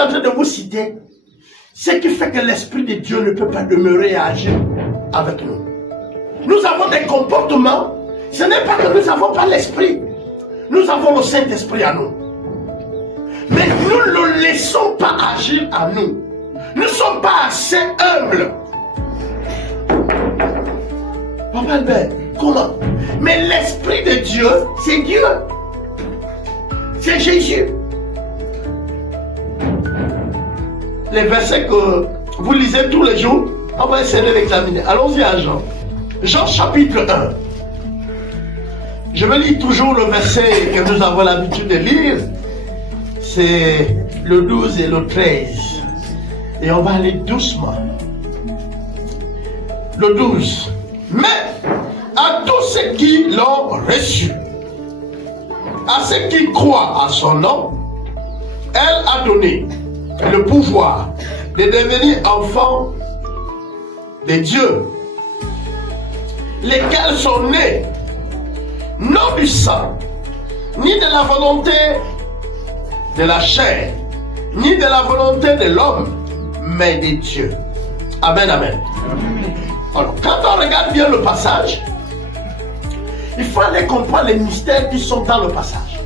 en train de vous citer ce qui fait que l'Esprit de Dieu ne peut pas demeurer et agir avec nous. Nous avons des comportements, ce n'est pas que nous n'avons pas l'Esprit. Nous avons le Saint-Esprit à nous. Mais nous ne le laissons pas agir à nous. Nous ne sommes pas assez humbles. Papa Albert, comment? Mais l'Esprit de Dieu, c'est Dieu. C'est Jésus. Les versets que vous lisez tous les jours, on va essayer de l'examiner. Allons-y à Jean. Jean chapitre 1. Je vais lire toujours le verset que nous avons l'habitude de lire. C'est le 12 et le 13. Et on va aller doucement. Le 12. Mais à tous ceux qui l'ont reçu, à ceux qui croient à son nom, elle a donné le pouvoir de devenir enfants de Dieu, lesquels sont nés non du sang, ni de la volonté de la chair, ni de la volonté de l'homme, mais de Dieu. Amen, amen. Alors, quand on regarde bien le passage, il faut aller comprendre les mystères qui sont dans le passage.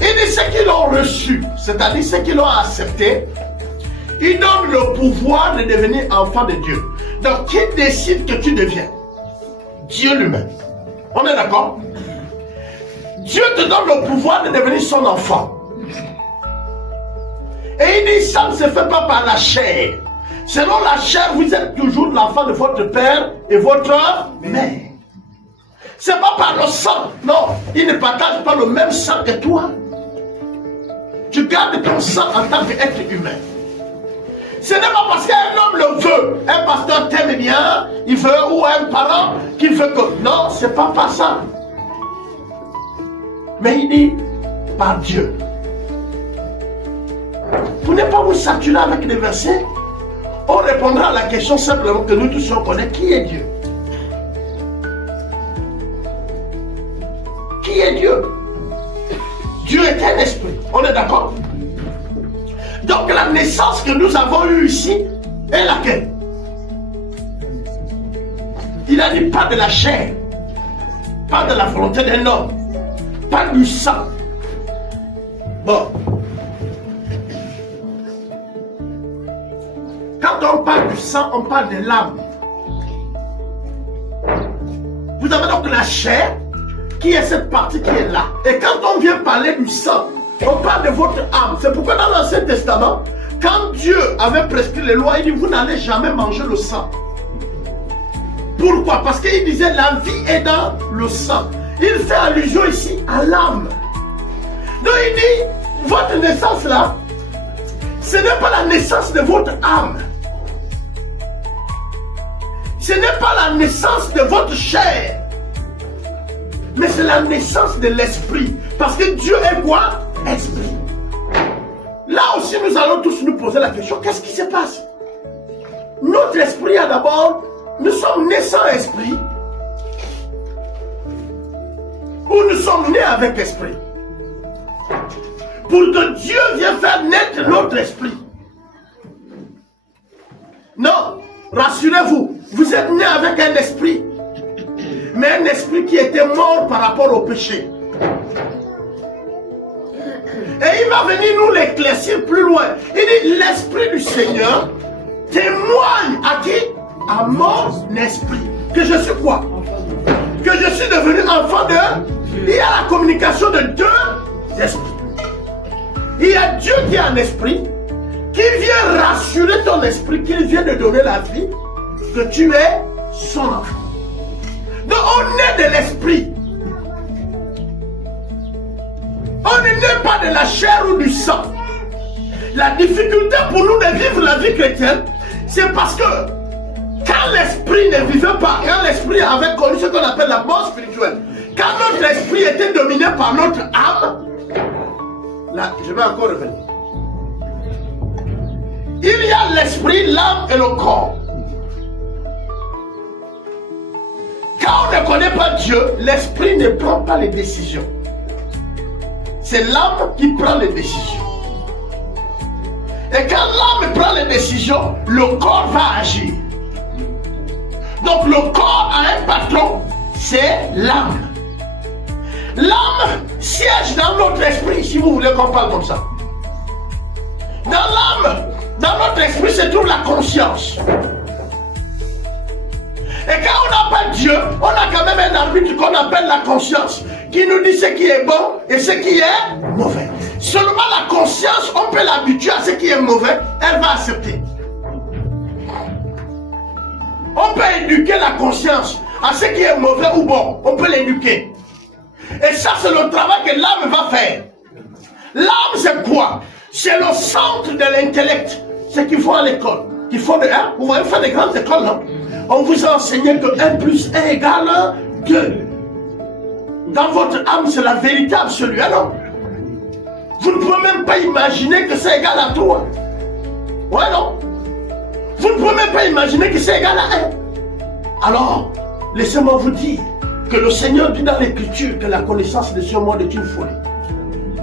Et de ceux qui l'ont reçu, c'est-à-dire ceux qui l'ont accepté, il donne le pouvoir de devenir enfant de Dieu. Donc, qui décide que tu deviens? Dieu lui-même. On est d'accord? Dieu te donne le pouvoir de devenir son enfant. Et il dit, ça ne se fait pas par la chair. Selon la chair, vous êtes toujours l'enfant de votre père et votre mère. C'est pas par le sang. Non, il ne partage pas le même sang que toi. Tu gardes ton sang en tant qu'être humain. Ce n'est pas parce qu'un homme le veut, un pasteur t'aime bien, il veut, ou un parent qui veut que... Non, c'est pas par ça. Mais il dit, par Dieu. Pour ne pas vous saturer avec des versets, on répondra à la question simplement que nous tous on connaît, qui est Dieu? Qui est Dieu? Dieu est un esprit. On est d'accord? Donc la naissance que nous avons eue ici est laquelle? Il a dit pas de la chair, pas de la volonté d'un homme, pas du sang. Bon. Quand on parle du sang, on parle de l'âme. Vous avez donc la chair, qui est cette partie qui est là. Et quand on vient parler du sang, on parle de votre âme. C'est pourquoi dans l'Ancien Testament, quand Dieu avait prescrit les lois, il dit, vous n'allez jamais manger le sang. Pourquoi? Parce qu'il disait, la vie est dans le sang. Il fait allusion ici à l'âme. Donc il dit, votre naissance là, ce n'est pas la naissance de votre âme. Ce n'est pas la naissance de votre chair. Mais c'est la naissance de l'esprit. Parce que Dieu est quoi? Esprit. Là aussi, nous allons tous nous poser la question, qu'est-ce qui se passe? Notre esprit a d'abord, nous sommes nés sans esprit. Ou nous sommes nés avec esprit. Pour que Dieu vienne faire naître notre esprit. Non, rassurez-vous, vous êtes nés avec un esprit. Mais un esprit qui était mort par rapport au péché. Et il va venir nous l'éclaircir plus loin. Il dit, l'esprit du Seigneur témoigne à qui? À mon esprit. Que je suis quoi? Que je suis devenu enfant de... Il y a la communication de deux esprits. Il y a Dieu qui est un esprit, qui vient rassurer ton esprit, qui vient de donner la vie, que tu es son enfant. Donc on est de l'esprit. On n'est pas de la chair ou du sang. La difficulté pour nous de vivre la vie chrétienne, c'est parce que quand l'esprit ne vivait pas, quand l'esprit avait connu ce qu'on appelle la mort spirituelle, quand notre esprit était dominé par notre âme, là, je vais encore revenir. Il y a l'esprit, l'âme et le corps. Quand on ne connaît pas Dieu, l'esprit ne prend pas les décisions. C'est l'âme qui prend les décisions. Et quand l'âme prend les décisions, le corps va agir. Donc le corps a un patron, c'est l'âme. L'âme siège dans notre esprit, si vous voulez qu'on parle comme ça. Dans l'âme, dans notre esprit se trouve la conscience. Et quand on appelle Dieu, on a quand même un arbitre qu'on appelle la conscience, qui nous dit ce qui est bon et ce qui est mauvais. Seulement la conscience, on peut l'habituer à ce qui est mauvais, elle va accepter. On peut éduquer la conscience à ce qui est mauvais ou bon, on peut l'éduquer. Et ça, c'est le travail que l'âme va faire. L'âme, c'est quoi? C'est le centre de l'intellect. Ce qu'il faut à l'école. Qu'il faut de 1. Vous voyez faire des grandes écoles, non? On vous a enseigné que 1 plus 1 égale 2. Dans votre âme, c'est la vérité absolue, hein, non? Vous ne pouvez même pas imaginer que c'est égal à 3. Ouais, non? Vous ne pouvez même pas imaginer que c'est égal à 1. Alors, laissez-moi vous dire que le Seigneur dit dans l'Écriture que la connaissance de ce monde est une folie.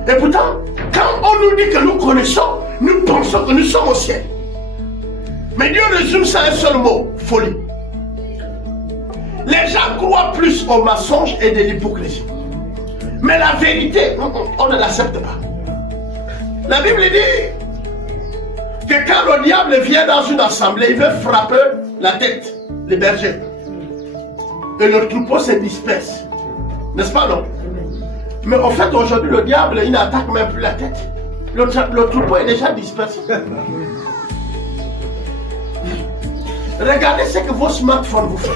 Et pourtant, quand on nous dit que nous connaissons, nous pensons que nous sommes au ciel. Mais Dieu résume ça à un seul mot, folie. Les gens croient plus aux mensonges et de l'hypocrisie. Mais la vérité, on ne l'accepte pas. La Bible dit que quand le diable vient dans une assemblée, il veut frapper la tête, les bergers. Et le troupeau se disperse. N'est-ce pas, non? Mais en fait, aujourd'hui, le diable, il n'attaque même plus la tête. Le troupeau est déjà dispersé. Regardez ce que vos smartphones vous font.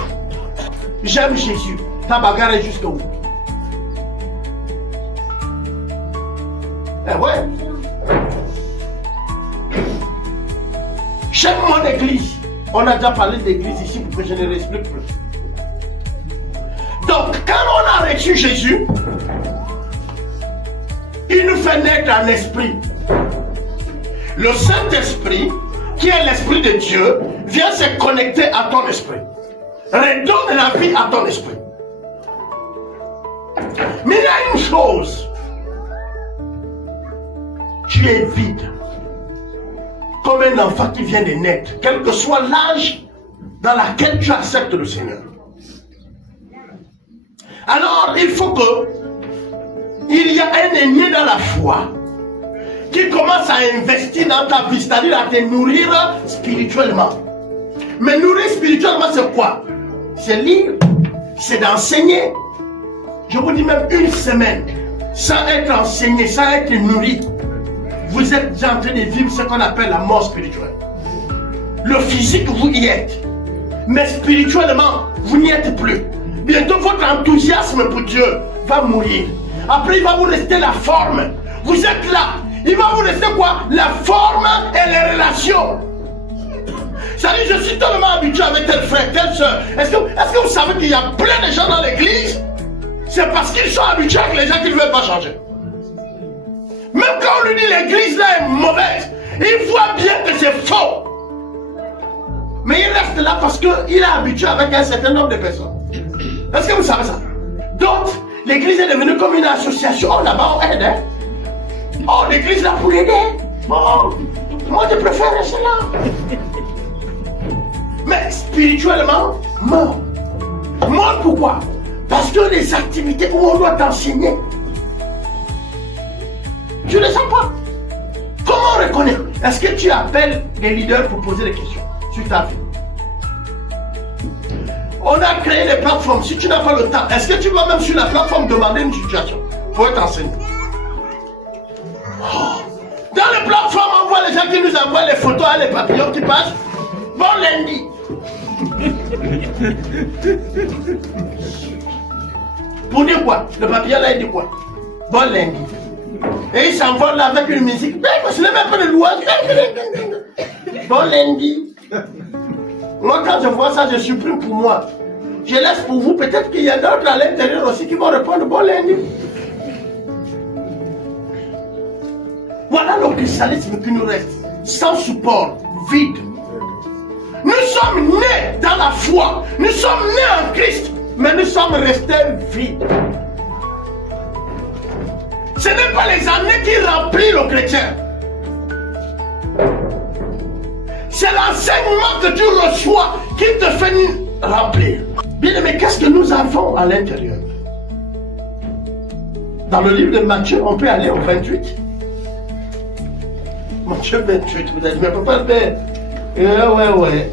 J'aime Jésus. Ta bagarre est jusqu'au bout. Eh ouais. J'aime mon église. On a déjà parlé d'église ici pour que je ne l'explique plus. Donc, quand on a reçu Jésus, il nous fait naître un esprit. Le Saint-Esprit, qui est l'Esprit de Dieu, vient se connecter à ton esprit. Redonne la vie à ton esprit. Mais il y a une chose. Tu es vide. Comme un enfant qui vient de naître, quel que soit l'âge dans lequel tu acceptes le Seigneur. Alors, il faut que il y a un ennemi dans la foi qui commence à investir dans ta vie, c'est-à-dire à te nourrir spirituellement. Mais nourrir spirituellement, c'est quoi? C'est lire, c'est d'enseigner. Je vous dis même une semaine, sans être enseigné, sans être nourri, vous êtes déjà en train de vivre ce qu'on appelle la mort spirituelle. Le physique, vous y êtes. Mais spirituellement, vous n'y êtes plus. Bientôt, votre enthousiasme pour Dieu va mourir. Après, il va vous rester la forme. Vous êtes là. Il va vous rester quoi? La forme et les relations. C'est-à-dire, je suis tellement habitué avec tel frère, telle soeur. Est-ce que vous savez qu'il y a plein de gens dans l'église? C'est parce qu'ils sont habitués avec les gens qu'ils ne veulent pas changer. Même quand on lui dit l'église là est mauvaise, il voit bien que c'est faux. Mais il reste là parce qu'il est habitué avec un certain nombre de personnes. Est-ce que vous savez ça? D'autres, l'église est devenue comme une association. Oh, là-bas, on aide. Hein? Oh, l'église là pour aider. Oh, moi, je préfère rester là. Mais spirituellement, mort. Mort pourquoi? Parce que les activités où on doit t'enseigner, tu ne les sens pas. Comment reconnaître? Est-ce que tu appelles les leaders pour poser des questions sur ta vie? On a créé des plateformes. Si tu n'as pas le temps, est-ce que tu vas même sur la plateforme demander une situation pour être enseigné? Oh. Dans les plateformes, on voit les gens qui nous envoient les photos à les papillons qui passent. Bon lundi. Pour dire quoi? Le papillon là, il dit quoi? Bon lundi. Et il s'envole là avec une musique. Mais ce n'est même pas de louange. Bon lundi. Moi, quand je vois ça, je supprime pour moi. Je laisse pour vous. Peut-être qu'il y a d'autres à l'intérieur aussi qui vont répondre bon lundi. Voilà le christianisme qui nous reste. Sans support, vide. Nous sommes nés dans la foi. Nous sommes nés en Christ. Mais nous sommes restés vides. Ce n'est pas les années qui remplissent le chrétien. C'est l'enseignement que tu reçois qui te fait remplir. Bien aimé, qu'est-ce que nous avons à l'intérieur? Dans le livre de Matthieu, on peut aller au 28. Matthieu 28, vous avez dit, mais papa, ouais.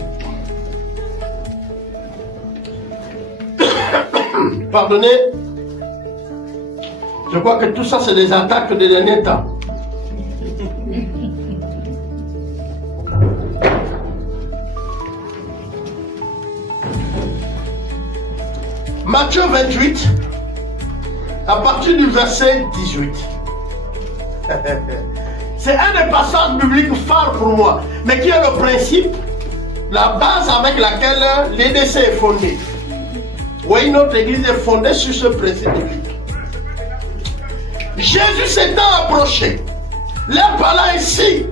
Pardonnez. Je crois que tout ça, c'est des attaques des derniers temps. Matthieu 28, à partir du verset 18. C'est un des passages bibliques phares pour moi, mais qui est le principe, la base avec laquelle l'EDC est fondée. Oui, notre église est fondée sur ce principe biblique. Jésus s'étant approché, leur parlant ainsi.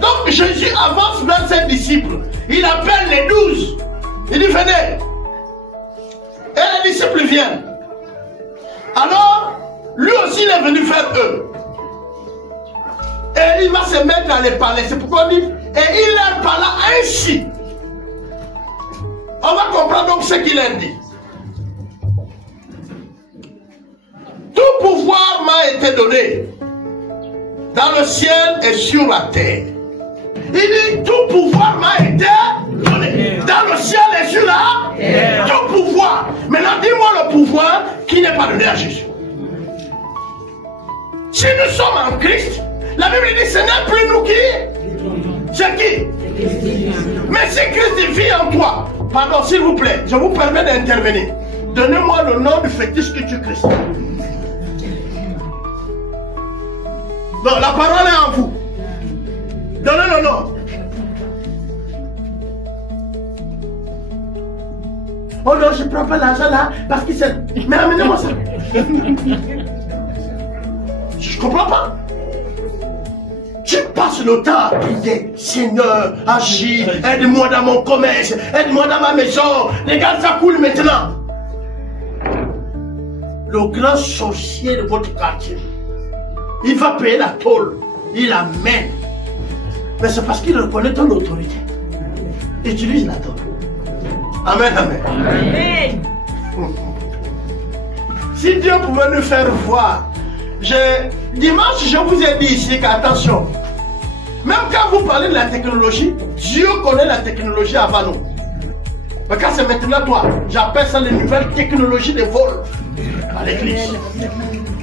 Donc Jésus avance vers ses disciples. Il appelle les 12. Il dit, venez. Et les disciples viennent. Alors, lui aussi il est venu vers eux. Et il va se mettre à les parler. C'est pourquoi on dit, et il leur parla ainsi. On va comprendre donc ce qu'il a dit. Tout pouvoir m'a été donné dans le ciel et sur la terre. Il dit, tout pouvoir m'a été donné dans le ciel et sur la terre. Tout pouvoir. Maintenant, dis-moi le pouvoir qui n'est pas donné à Jésus. Si nous sommes en Christ, la Bible dit, ce n'est plus nous qui. C'est qui? Mais si Christ vit en toi, pardon, s'il vous plaît, je vous permets d'intervenir. Donnez-moi le nom du fétiche que tu Christ. Non, la parole est en vous. Donnez le nom. Oh non, je ne prends pas l'argent là parce que c'est. Mais amenez-moi ça. Je ne comprends pas. Tu passes le temps à prier, Seigneur, agis, aide-moi dans mon commerce, aide-moi dans ma maison. Regarde, ça coule maintenant. Le grand sorcier de votre quartier, il va payer la tôle, il amène. Mais c'est parce qu'il reconnaît ton autorité. Utilise la tôle. Amen, amen. Amen. Si Dieu pouvait nous faire voir, dimanche, je vous ai dit ici qu'attention, même quand vous parlez de la technologie, Dieu connaît la technologie avant nous. Mais quand c'est maintenant toi, j'appelle ça les nouvelles technologies de vol à l'église.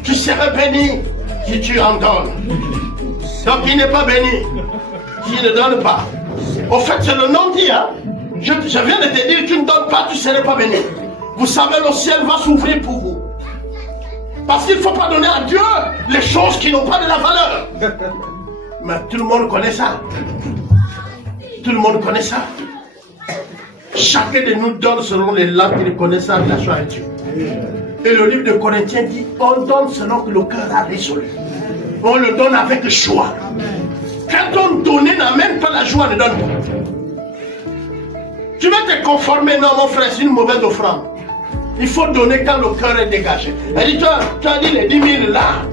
Tu serais béni si tu en donnes. Donc il n'est pas béni s'il ne donne pas. Au fait, c'est le nom dit, hein. Je viens de te dire, tu ne donnes pas, tu ne serais pas béni. Vous savez, le ciel va s'ouvrir pour vous. Parce qu'il ne faut pas donner à Dieu les choses qui n'ont pas de la valeur. Mais tout le monde connaît ça. Tout le monde connaît ça. Chacun de nous donne selon les langues qu'il connaît sa relation avec Dieu. Et le livre de Corinthiens dit, on donne selon que le cœur a résolu. On le donne avec joie. Quand on donne, n'amène pas la joie, ne donne pas. Tu vas te conformer, non mon frère, c'est une mauvaise offrande. Il faut donner quand le cœur est dégagé. Elle dit, tu as dit les 10 000 là.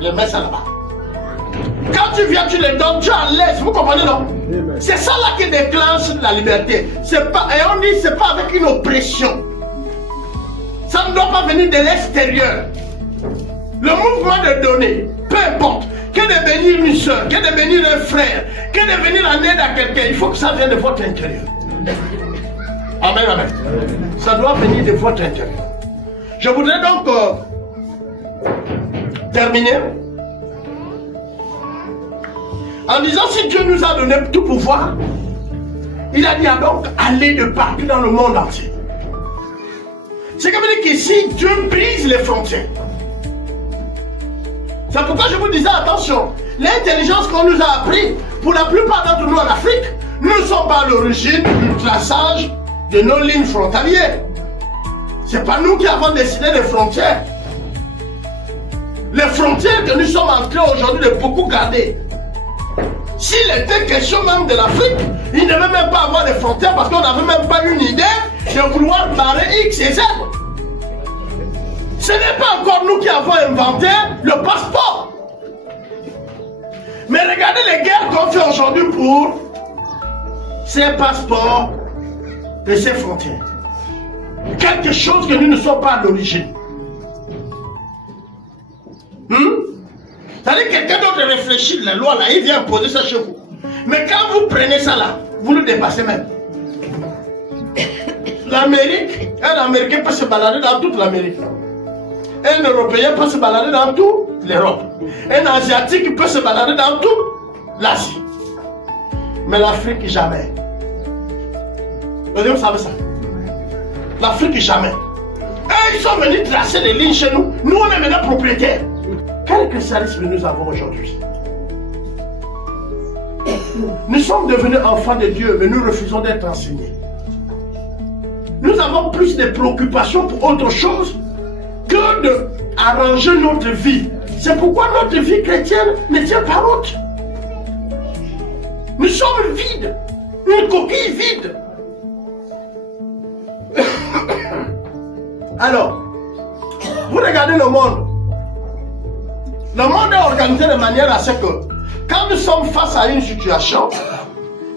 Je mets ça là-bas. Quand tu viens, tu les donnes, tu en laisses. Vous comprenez, non? C'est ça là qui déclenche la liberté. Pas, et on dit, c'est pas avec une oppression. Ça ne doit pas venir de l'extérieur. Le mouvement de donner, peu importe, que de bénir une soeur, que de bénir un frère, que de venir en aide à quelqu'un, il faut que ça vienne de votre intérieur. Amen, amen. Ça doit venir de votre intérieur. Je voudrais donc terminer en disant, si Dieu nous a donné tout pouvoir, il a dit donc aller de partout dans le monde entier. C'est comme dire qu'ici, Dieu brise les frontières. C'est pourquoi je vous disais, attention, l'intelligence qu'on nous a appris, pour la plupart d'entre nous en Afrique, nous ne sommes pas à l'origine du traçage de nos lignes frontalières. Ce n'est pas nous qui avons décidé des frontières. Les frontières que nous sommes en train aujourd'hui de beaucoup garder. S'il était question même de l'Afrique, il ne devait même pas avoir de frontières parce qu'on n'avait même pas une idée de vouloir barrer X et Z. Ce n'est pas encore nous qui avons inventé le passeport. Mais regardez les guerres qu'on fait aujourd'hui pour ses passeports et ses frontières. Quelque chose que nous ne sommes pas à l'origine. C'est-à-dire que quelqu'un d'autre réfléchit la loi là, il vient poser ça chez vous. Mais quand vous prenez ça là, vous le dépassez même. L'Amérique, un Américain peut se balader dans toute l'Amérique. Un Européen peut se balader dans toute l'Europe. Un Asiatique peut se balader dans toute l'Asie. Mais l'Afrique, jamais. Vous savez ça? L'Afrique, jamais. Et ils sont venus tracer des lignes chez nous. Nous, on est maintenant propriétaires. Quel christianisme nous avons aujourd'hui? Nous sommes devenus enfants de Dieu, mais nous refusons d'être enseignés. Nous avons plus de préoccupations pour autre chose que d'arranger notre vie. C'est pourquoi notre vie chrétienne ne tient pas route. Nous sommes vides, une coquille vide. Alors, vous regardez le monde. Le monde est organisé de manière à ce que, quand nous sommes face à une situation,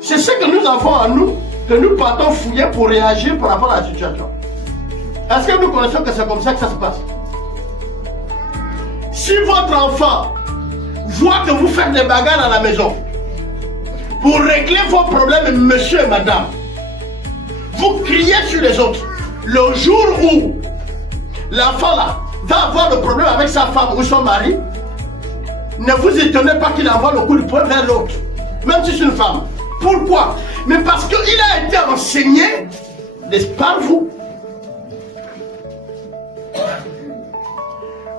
c'est ce que nous avons en nous, que nous partons fouiller pour réagir par rapport à la situation. Est-ce que nous connaissons que c'est comme ça que ça se passe? Si votre enfant voit que vous faites des bagarres à la maison, pour régler vos problèmes, monsieur et madame, vous criez sur les autres. Le jour où l'enfant là va avoir le problème avec sa femme ou son mari, ne vous étonnez pas qu'il envoie le coup de poing vers l'autre, même si c'est une femme. Pourquoi? Mais parce qu'il a été enseigné par vous.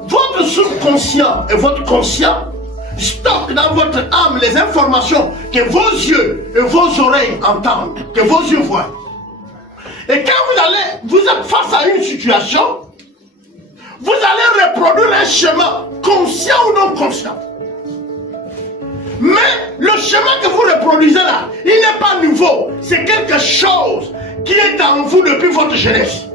Votre subconscient et votre conscient stockent dans votre âme les informations que vos yeux et vos oreilles entendent, que vos yeux voient. Et quand vous êtes face à une situation, vous allez reproduire un schéma, conscient ou non conscient. Mais le schéma que vous reproduisez là, il n'est pas nouveau. C'est quelque chose qui est en vous depuis votre jeunesse.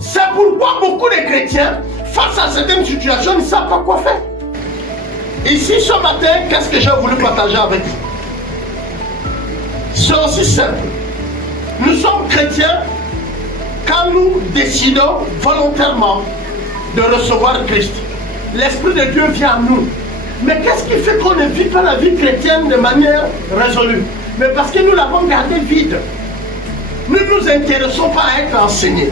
C'est pourquoi beaucoup de chrétiens, face à certaines situations, ne savent pas quoi faire. Ici, ce matin, qu'est-ce que j'ai voulu partager avec vous? C'est aussi simple. Nous sommes chrétiens quand nous décidons volontairement de recevoir Christ. L'Esprit de Dieu vient à nous. Mais qu'est-ce qui fait qu'on ne vit pas la vie chrétienne de manière résolue? Mais parce que nous l'avons gardée vide. Nous ne nous intéressons pas à être enseignés.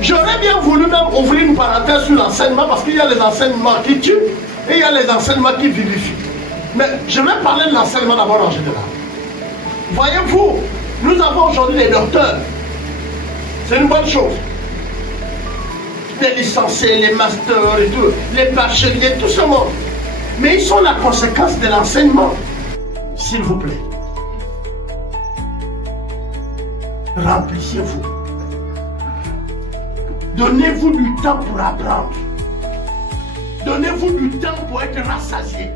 J'aurais bien voulu même ouvrir une parenthèse sur l'enseignement parce qu'il y a les enseignements qui tuent et il y a les enseignements qui vivifient. Mais je vais parler de l'enseignement d'abord en général. Voyez-vous, nous avons aujourd'hui des docteurs. C'est une bonne chose. Les licenciés, les masters et tout, les bacheliers, tout ce monde. Mais ils sont la conséquence de l'enseignement. S'il vous plaît. Remplissez-vous. Donnez-vous du temps pour apprendre. Donnez-vous du temps pour être rassasié.